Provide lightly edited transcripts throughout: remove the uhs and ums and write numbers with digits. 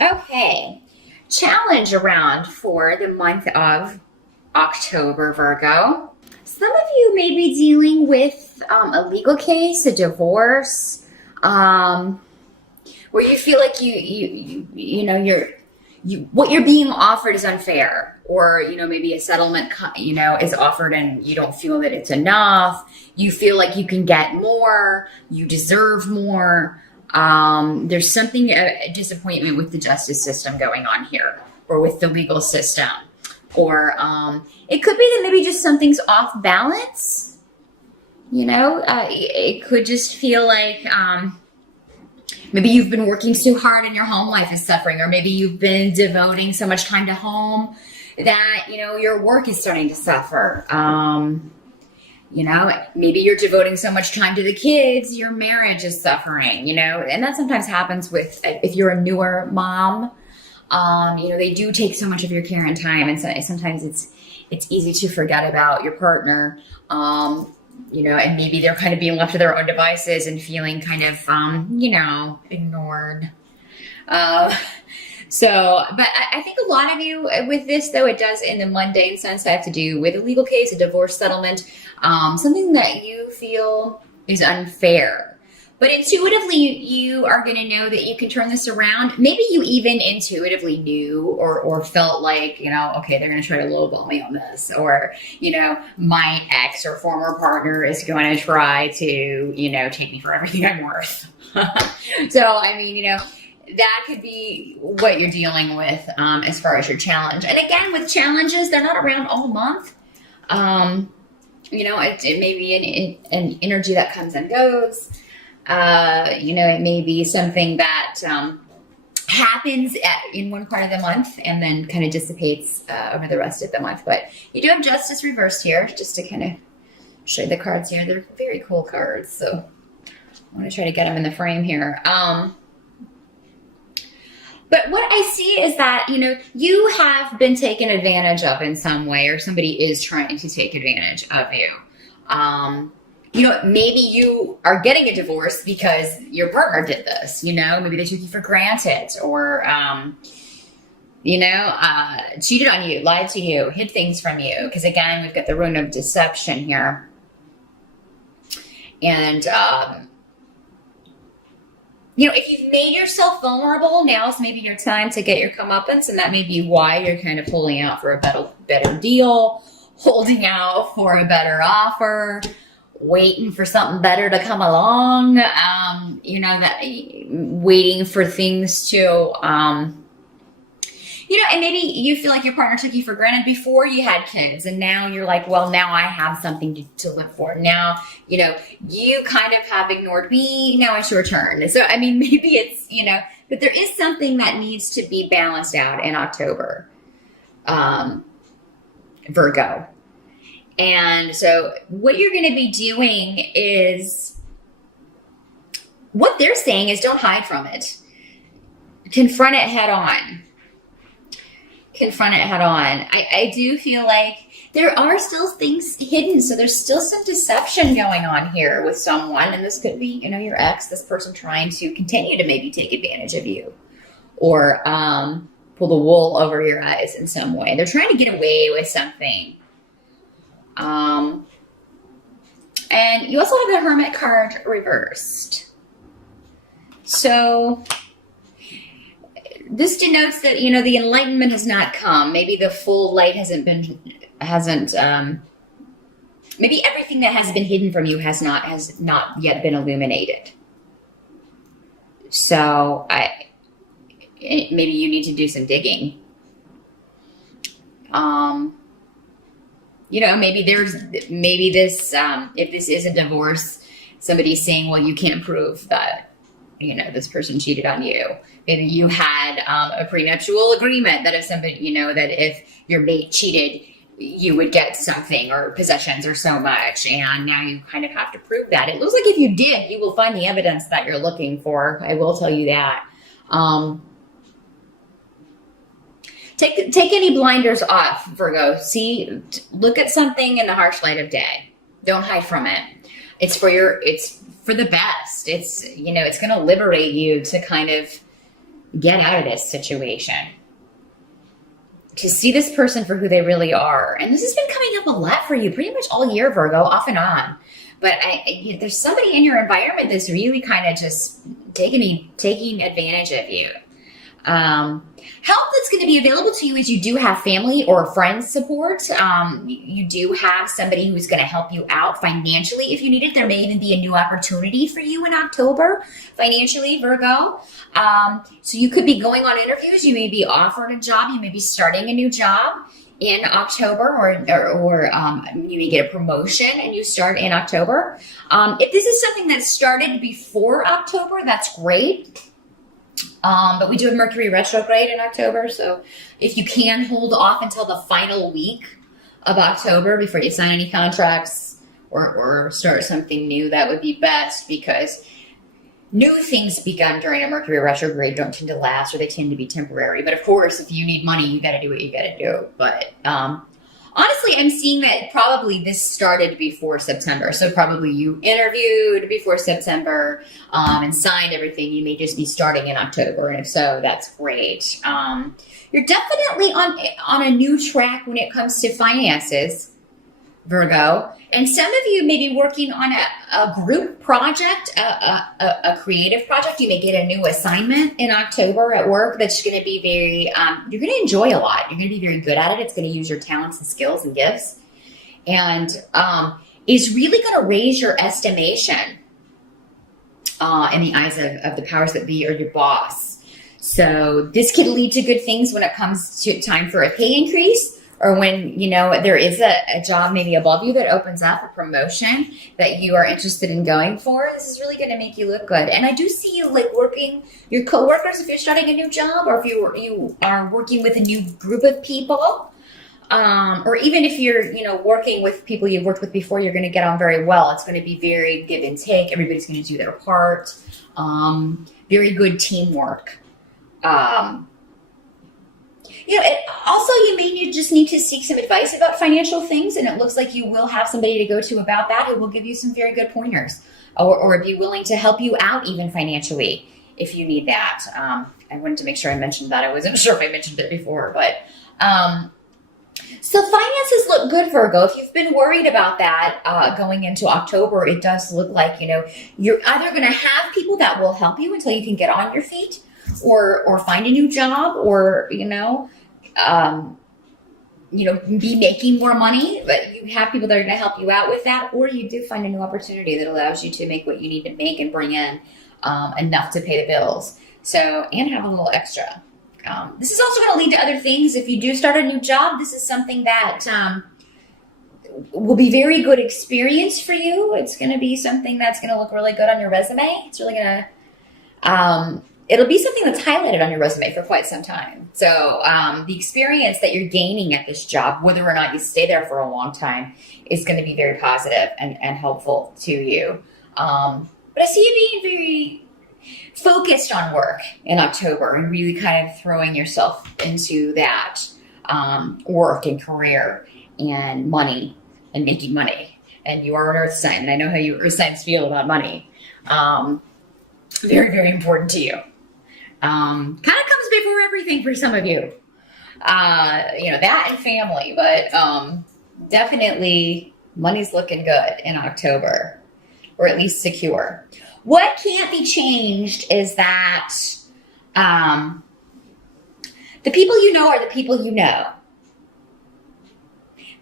Okay. Challenge around for the month of October, Virgo. Some of you may be dealing with a legal case, a divorce, where you feel like what you're being offered is unfair, or maybe a settlement is offered and you don't feel that it's enough. You feel like you can get more, you deserve more. There's something, a disappointment with the justice system going on here, or with the legal system, or it could be that maybe just something's off balance. It could just feel like maybe you've been working so hard and your home life is suffering, or maybe you've been devoting so much time to home that your work is starting to suffer. Maybe you're devoting so much time to the kids, your marriage is suffering, and that sometimes happens if you're a newer mom. They do take so much of your care and time, and sometimes it's easy to forget about your partner, and maybe they're kind of being left to their own devices and feeling kind of, ignored. But I think a lot of you with this, though, it does in the mundane sense have to do with a legal case, a divorce settlement, something that you feel is unfair. But intuitively, you are going to know that you can turn this around. Maybe you even intuitively knew or felt like, okay, they're going to try to lowball me on this. Or, my ex or former partner is going to try to, take me for everything I'm worth. So, that could be what you're dealing with as far as your challenge. And again, with challenges, they're not around all month. It may be an energy that comes and goes. It may be something that happens in one part of the month and then kind of dissipates over the rest of the month. But you do have Justice reversed here, just to kind of show you the cards here. They're very cool cards, so I want to try to get them in the frame here. But what I see is that, you have been taken advantage of in some way, or somebody is trying to take advantage of you. Maybe you are getting a divorce because your partner did this, maybe they took you for granted, or, cheated on you, lied to you, hid things from you. Because again, we've got the rune of deception here. And, if you've made yourself vulnerable, now's maybe your time to get your comeuppance, and that may be why you're kind of holding out for a better deal, holding out for a better offer, waiting for something better to come along, waiting for things to, and maybe you feel like your partner took you for granted before you had kids, and now you're like, well, now I have something to live for. Now, you kind of have ignored me. Now it's your turn. So, maybe it's, but there is something that needs to be balanced out in October, Virgo. And so what you're going to be doing is, what they're saying is, don't hide from it. Confront it head on. Confront it head on. I do feel like there are still things hidden. So there's still some deception going on here with someone. And this could be, your ex, this person trying to continue to maybe take advantage of you, or pull the wool over your eyes in some way. They're trying to get away with something. And you also have the Hermit card reversed. So this denotes that, the enlightenment has not come. Maybe the full light maybe everything that has been hidden from you has not yet been illuminated. So maybe you need to do some digging. Maybe this, if this is a divorce, somebody's saying, well, you can't prove that, this person cheated on you. Maybe you had a prenuptial agreement that if somebody, that if your mate cheated, you would get something, or possessions, or so much. And now you kind of have to prove that. It looks like if you did, you will find the evidence that you're looking for. I will tell you that. Take any blinders off, Virgo. Look at something in the harsh light of day. Don't hide from it. It's for the best. It's going to liberate you to kind of get out of this situation, to see this person for who they really are. And this has been coming up a lot for you pretty much all year, Virgo, off and on. But there's somebody in your environment that's really kind of just taking advantage of you. Help that's going to be available to you is you do have family or friends support. You do have somebody who's going to help you out financially if you need it. There may even be a new opportunity for you in October financially, Virgo. So you could be going on interviews. You may be offered a job. You may be starting a new job in October, or you may get a promotion and you start in October. If this is something that started before October, that's great. But we do have Mercury retrograde in October, so if you can hold off until the final week of October before you sign any contracts or start something new, that would be best, because new things begun during a Mercury retrograde don't tend to last, or they tend to be temporary. But of course, if you need money, you got to do what you got to do. But honestly, I'm seeing that probably this started before September. So probably you interviewed before September and signed everything. You may just be starting in October. And if so, that's great. You're definitely on a new track when it comes to finances, Virgo. And some of you may be working on a group project, a creative project. You may get a new assignment in October at work that's going to be very, you're going to enjoy a lot. You're going to be very good at it. It's going to use your talents and skills and gifts. And is really going to raise your estimation in the eyes of the powers that be or your boss. So this could lead to good things when it comes to time for a pay increase, or when, there is a job maybe above you that opens up, a promotion that you are interested in going for. This is really going to make you look good. And I do see you like working your coworkers if you're starting a new job, or if you are working with a new group of people, or even if you're, working with people you've worked with before, you're going to get on very well. It's going to be very give and take. Everybody's going to do their part. Very good teamwork. Also, you may just need to seek some advice about financial things, and it looks like you will have somebody to go to about that who will give you some very good pointers, or be willing to help you out even financially if you need that. I wanted to make sure I mentioned that. I wasn't sure if I mentioned it before, but so finances look good, Virgo. If you've been worried about that going into October, it does look like, you're either going to have people that will help you until you can get on your feet, or find a new job, or, be making more money, but you have people that are going to help you out with that, or you do find a new opportunity that allows you to make what you need to make and bring in enough to pay the bills. So, and have a little extra. This is also going to lead to other things. If you do start a new job, this is something that will be very good experience for you. It's going to be something that's going to look really good on your resume. It's really going to, it'll be something that's highlighted on your resume for quite some time. So the experience that you're gaining at this job, whether or not you stay there for a long time, is going to be very positive and helpful to you. But I see you being very focused on work in October and really kind of throwing yourself into that work and career and money and making money. And you are an earth sign, and I know how you earth signs feel about money. Very, very important to you. Kind of comes before everything for some of you. That and family, but definitely money's looking good in October, or at least secure. What can't be changed is that the people you know are the people you know.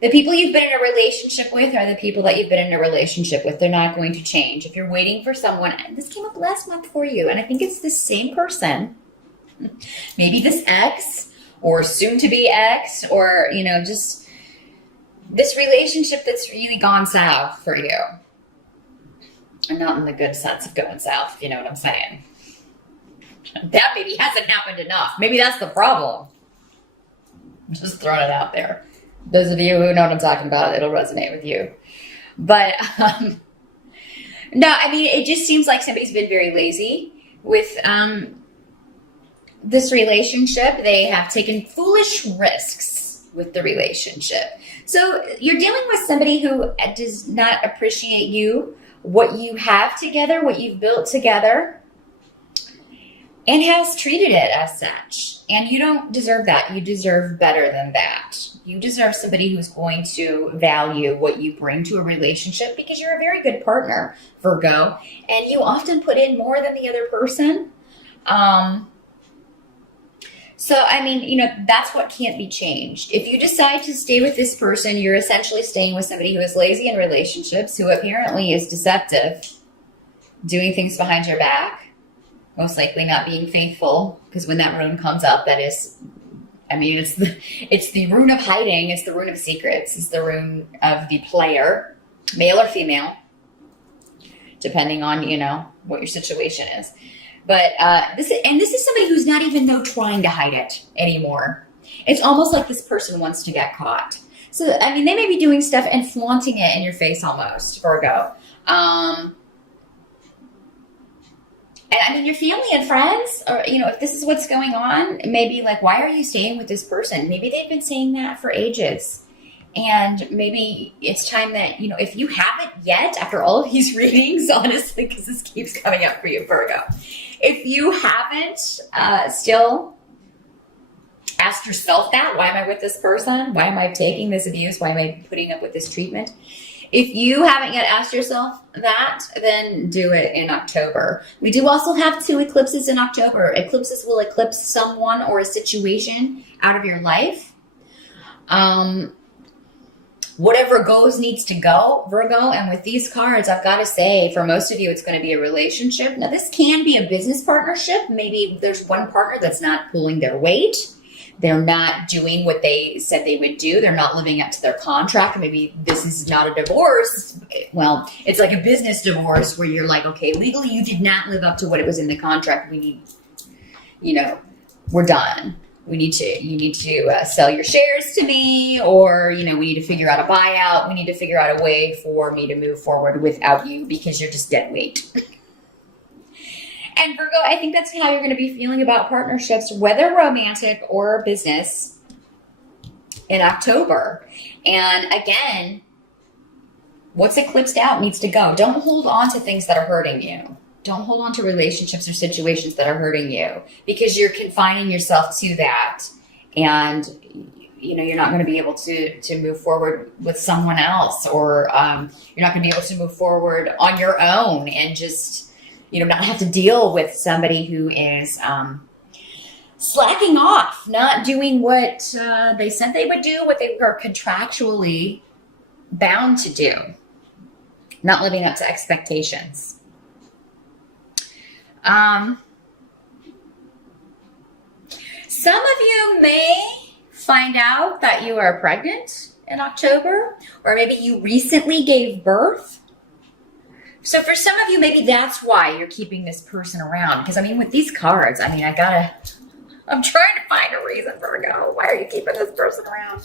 The people you've been in a relationship with are the people that you've been in a relationship with. They're not going to change. If you're waiting for someone, and this came up last month for you, and I think it's the same person, maybe this ex or soon to be ex, or, just this relationship that's really gone south for you. And not in the good sense of going south, if you know what I'm saying. That maybe hasn't happened enough. Maybe that's the problem. Just throwing it out there. Those of you who know what I'm talking about, it'll resonate with you. But, no, I mean, it just seems like somebody's been very lazy with this relationship. They have taken foolish risks with the relationship. So you're dealing with somebody who does not appreciate you, what you have together, what you've built together. and has treated it as such. And you don't deserve that. You deserve better than that. You deserve somebody who's going to value what you bring to a relationship, because you're a very good partner, Virgo, and you often put in more than the other person. So, I mean, you know, that's what can't be changed. If you decide to stay with this person, you're essentially staying with somebody who is lazy in relationships, who apparently is deceptive, doing things behind your back, most likely not being faithful, because when that rune comes up, that is, I mean, it's the rune of hiding. It's the rune of secrets. It's the rune of the player, male or female, depending on, you know, what your situation is. But this is somebody who's not even though trying to hide it anymore. It's almost like this person wants to get caught. So, I mean, they may be doing stuff and flaunting it in your face almost, Virgo. And I mean, your family and friends, or, you know, if this is what's going on, maybe like, why are you staying with this person? Maybe they've been saying that for ages. And maybe it's time that, you know, if you haven't yet, after all of these readings, honestly, because this keeps coming up for you, Virgo, if you haven't still asked yourself that, why am I with this person? Why am I taking this abuse? Why am I putting up with this treatment? If you haven't yet asked yourself that, then do it in October. We do also have 2 eclipses in October. Eclipses will eclipse someone or a situation out of your life. Whatever goes needs to go, Virgo. And with these cards, I've got to say, for most of you, it's going to be a relationship. Now, this can be a business partnership. Maybe there's one partner that's not pulling their weight. They're not doing what they said they would do. They're not living up to their contract. Maybe this is not a divorce. Well, it's like a business divorce where you're like, okay, legally you did not live up to what it was in the contract. We need, you know, we're done. You need to sell your shares to me, or, you know, we need to figure out a buyout. We need to figure out a way for me to move forward without you, because you're just dead weight. And Virgo, I think that's how you're going to be feeling about partnerships, whether romantic or business, in October. And again, what's eclipsed out needs to go. Don't hold on to things that are hurting you. Don't hold on to relationships or situations that are hurting you, because you're confining yourself to that. And, you know, you're not going to be able to move forward with someone else, or you're not going to be able to move forward on your own and just, you know, not have to deal with somebody who is slacking off, not doing what they said they would do, what they were contractually bound to do, not living up to expectations. Some of you may find out that you are pregnant in October, or maybe you recently gave birth. So for some of you, maybe that's why you're keeping this person around. Because I mean, with these cards, I mean, I'm trying to find a reason, Virgo. Why are you keeping this person around?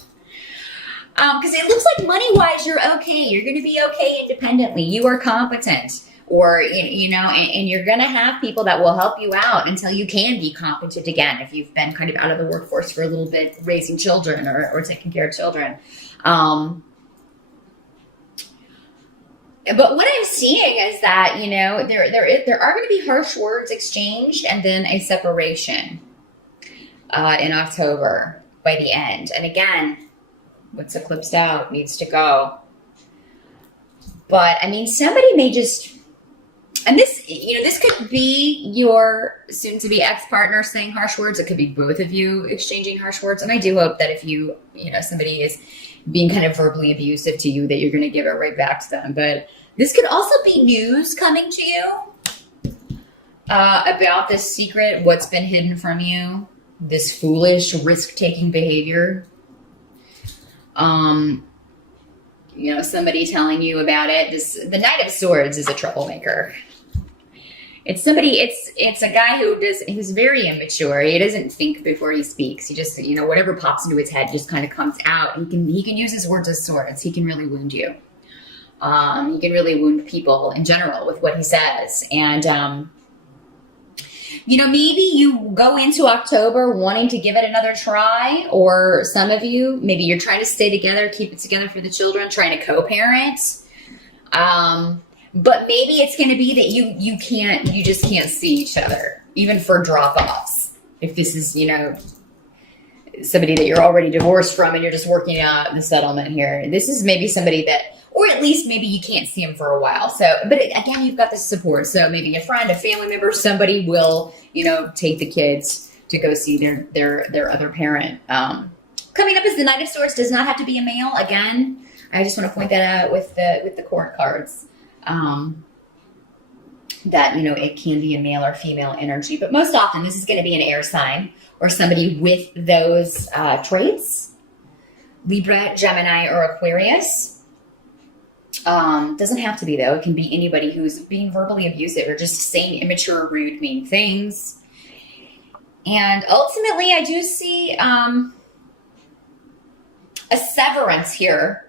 Because it looks like money-wise, you're okay. You're going to be okay independently. You are competent. Or, you know, and you're going to have people that will help you out until you can be competent again, if you've been kind of out of the workforce for a little bit, raising children or taking care of children. But what I'm seeing is that, you know, there are going to be harsh words exchanged, and then a separation in October by the end. And again, what's eclipsed out needs to go. But I mean, somebody may just... And this, you know, this could be your soon-to-be ex-partner saying harsh words. It could be both of you exchanging harsh words. And I do hope that if you know, somebody is being kind of verbally abusive to you, that you're going to give it right back to them. But this could also be news coming to you about this secret, what's been hidden from you, this foolish risk-taking behavior. You know, somebody telling you about it. The Knight of Swords is a troublemaker. It's somebody, it's a guy who's very immature. He doesn't think before he speaks. He just, you know, whatever pops into his head just kind of comes out. He can use his words as swords. He can really wound you. He can really wound people in general with what he says. And, you know, maybe you go into October wanting to give it another try, or some of you, maybe you're trying to stay together, keep it together for the children, trying to co-parent. But maybe it's going to be that you just can't see each other. even for drop-offs. If this is, somebody that you're already divorced from and you're just working out the settlement here. This is maybe somebody that, or at least maybe you can't see them for a while. So, but again, you've got the support. So maybe a friend, a family member, somebody will, take the kids to go see their other parent. Coming up is the Knight of Swords. Does not have to be a male. Again, I just want to point that out with the court cards. That, it can be a male or female energy, but most often this is going to be an air sign or somebody with those traits. Libra, Gemini, or Aquarius. Doesn't have to be, though. It can be anybody who's being verbally abusive or just saying immature, rude, mean things. And ultimately, I do see a severance here.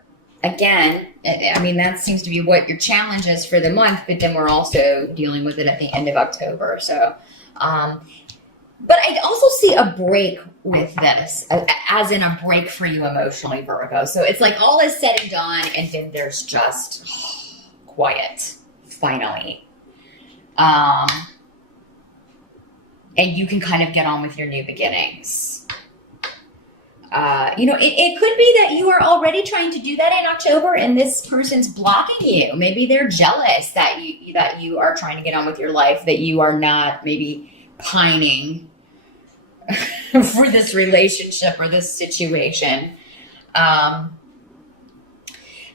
Again, I mean, that seems to be what your challenge is for the month, but then we're also dealing with it at the end of October. So, but I also see a break with this, as in a break for you emotionally, Virgo. So it's like all is said and done, and then there's just quiet, finally. And you can kind of get on with your new beginnings. It could be that you are already trying to do that in October and this person's blocking you. Maybe they're jealous that you are trying to get on with your life, that you are not maybe pining for this relationship or this situation.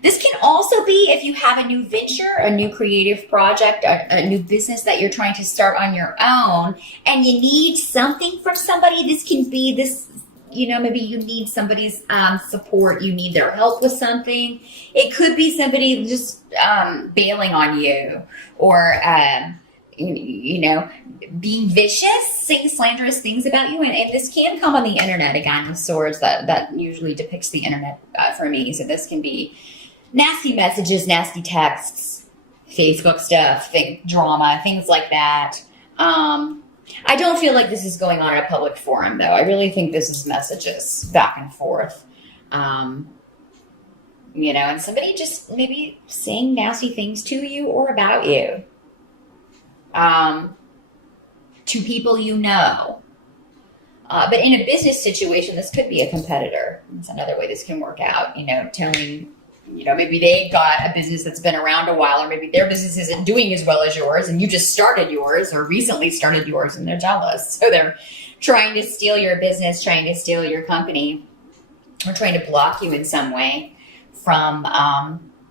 This can also be if you have a new venture, a new creative project, a new business that you're trying to start on your own and you need something from somebody. This can be this, maybe you need somebody's support. You need their help with something. It could be somebody just bailing on you or, being vicious, saying slanderous things about you. And this can come on the internet, again, with swords. That usually depicts the internet for me. So this can be nasty messages, nasty texts, Facebook stuff, drama, things like that. I don't feel like this is going on in a public forum, though. I really think this is messages back and forth. And somebody just maybe saying nasty things to you or about you. To people you know. But in a business situation, this could be a competitor. That's another way this can work out, telling... maybe they've got a business that's been around a while, or maybe their business isn't doing as well as yours, and you just started yours or recently started yours, and they're jealous. So they're trying to steal your business, trying to steal your company, or trying to block you in some way from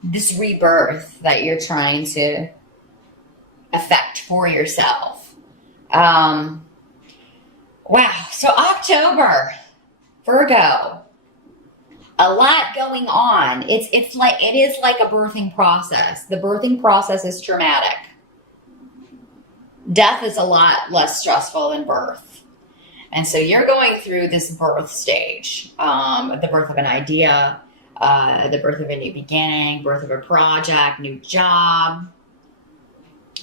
this rebirth that you're trying to affect for yourself. Wow. So October, Virgo. A lot going on. It is like a birthing process. The birthing process is traumatic. Death is a lot less stressful than birth. And so you're going through this birth stage, the birth of an idea, the birth of a new beginning, birth of a project, new job.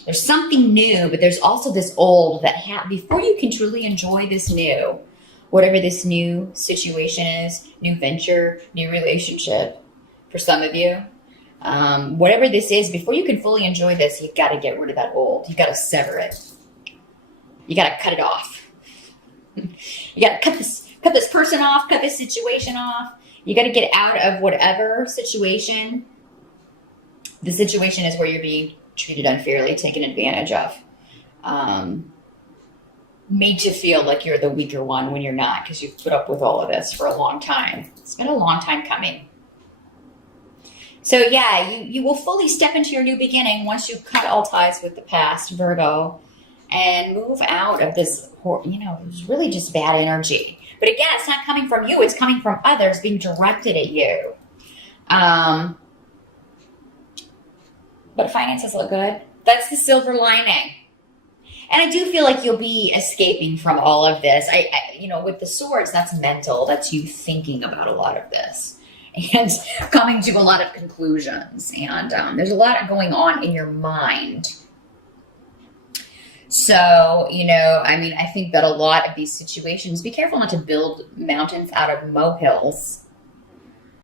There's something new, but there's also this old that before you can truly enjoy this new, whatever this new situation is, new venture, new relationship, for some of you, whatever this is, before you can fully enjoy this, you've got to get rid of that old. You've got to sever it. You got to cut it off. You got to cut this person off, cut this situation off. You got to get out of whatever situation. The situation is where you're being treated unfairly, taken advantage of. Made to feel like you're the weaker one when you're not, because you've put up with all of this for a long time. It's been a long time coming. So yeah, you will fully step into your new beginning once you cut all ties with the past, Virgo, and move out of this, it's really just bad energy. But again, it's not coming from you. It's coming from others being directed at you. But finances look good. That's the silver lining. And I do feel like you'll be escaping from all of this. I with the swords, that's mental. That's you thinking about a lot of this and coming to a lot of conclusions. And there's a lot going on in your mind. So, I think that a lot of these situations, be careful not to build mountains out of molehills.